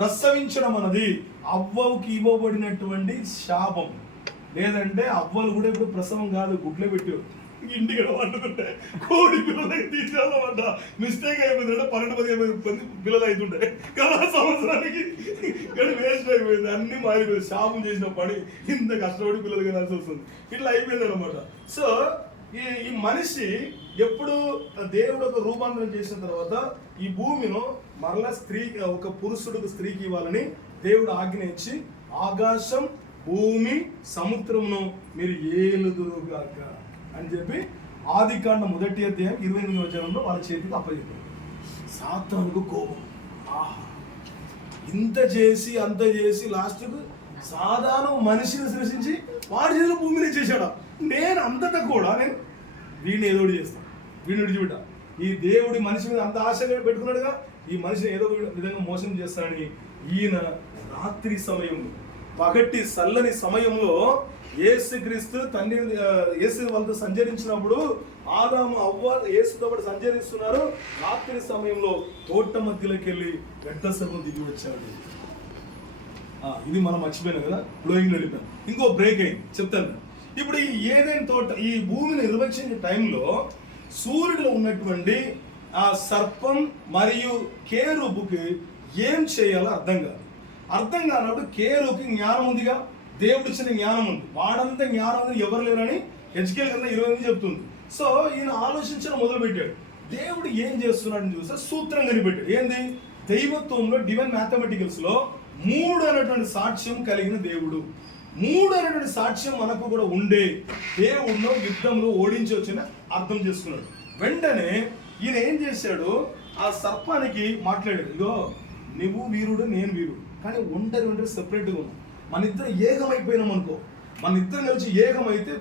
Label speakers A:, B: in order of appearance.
A: ప్రసవించడం అన్నది అవ్వవుకి ఇవ్వబడినటువంటి శాపం. లేదంటే అవ్వలు కూడా ఇప్పుడు ప్రసవం కాదు గుడ్లే పెట్టారు ఇంటికి వండుతుంటే కోడి పిల్లలకి తీసుకెళ్ళమంట మిస్టేక్ అయిపోయిందంటే పన్నెండు పదిహేను మంది పిల్లలు అవుతుండే కదా సంవత్సరానికి? కానీ వేస్ట్ అయిపోయింది అన్ని మారిపోయింది శాపం చేసిన పని ఇంత కష్టపడి పిల్లలు కనాల్సి వస్తుంది. ఇట్లా అయిపోయింది అనమాట సో ఈ మనిషి ఎప్పుడు దేవుడు ఒక రూపాంతరం చేసిన తర్వాత ఈ భూమిలో మరలా స్త్రీ ఒక పురుషుడికి స్త్రీకి ఇవ్వాలని దేవుడు ఆజ్ఞ ఇచ్చి ఆకాశం భూమి సముద్రమును మీరు ఏలుదురుగాక అని చెప్పి ఆది కాండ మొదటి అధ్యాయం ఇరవై ఎనిమిది వచనంలో వాళ్ళ చేతికి అప్పచెప్పారు. సాత్రానికి కోపం. ఆహా! ఇంత చేసి అంత చేసి లాస్ట్కు సాధారణ మనిషిని సృష్టించి వాడి చేతిలో భూమిని చేశాడు? నేను అంతటా కూడా నేను వీడిని ఏదో ఒకటి చేస్తాను వీడిని విడిచిపెట్ట. ఈ దేవుడి మనిషి మీద అంత ఆశ పెట్టుకున్నాడుగా. ఈ మనిషిని ఏదో విధంగా మోసం చేస్తానని ఈయన రాత్రి సమయంలో పగటి చల్లని సమయంలో ఏసుక్రీస్తు తండ్రి ఏసు వాళ్ళతో సంచరించినప్పుడు ఆదాము అవ్వ ఏసుతో పాటు సంచరిస్తున్నారు. రాత్రి సమయంలో తోట మధ్యలోకి వెళ్ళి గడ్డ సర్వం దిగి వచ్చాడు. ఇది మనం మర్చిపోయినాం కదా? ఫ్లోయింగ్ వెళ్ళిపోయాం ఇంకో బ్రేక్ అయింది. చెప్తాను. ఇప్పుడు ఈ ఏదైనా తోట ఈ భూమిని నిర్వచించే టైంలో సూర్యుడిలో ఉన్నటువంటి ఆ సర్పం మరియు కేరూపుకి ఏం చేయాలో అర్థం కాదు. అర్థం కానప్పుడు కేరూపుకి జ్ఞానం ఉందిగా? దేవుడు ఇచ్చిన జ్ఞానం ఉంది. వాడంత జ్ఞానం ఉంది ఎవరు లేరని హెచ్కేల్ కింద ఇరవై ఎనిమిది చెప్తుంది. సో ఈయన ఆలోచించడం మొదలుపెట్టాడు. దేవుడు ఏం చేస్తున్నాడని చూస్తే సూత్రం కనిపెట్టాడు. ఏంది? దైవత్వంలో డివైన్ మ్యాథమెటికల్స్లో మూడు అనేటువంటి సాక్ష్యం కలిగిన దేవుడు. మూడు అనేటువంటి సాక్ష్యం మనకు కూడా ఉండే దేవుడిలో యుద్ధంలో ఓడించి వచ్చిన అర్థం చేసుకున్నాడు. వెంటనే ఈయన ఏం చేశాడు? ఆ సర్పానికి మాట్లాడాడు. ఇగో నువ్వు వీరుడు నేను వీరుడు. కానీ ఒంటరి ఒంటరి సెపరేట్గా ఉన్నాం. మన ఇద్దరు ఏకమైపోయినాం అనుకో. మన ఇద్దరం కలిసి ఏకమైతే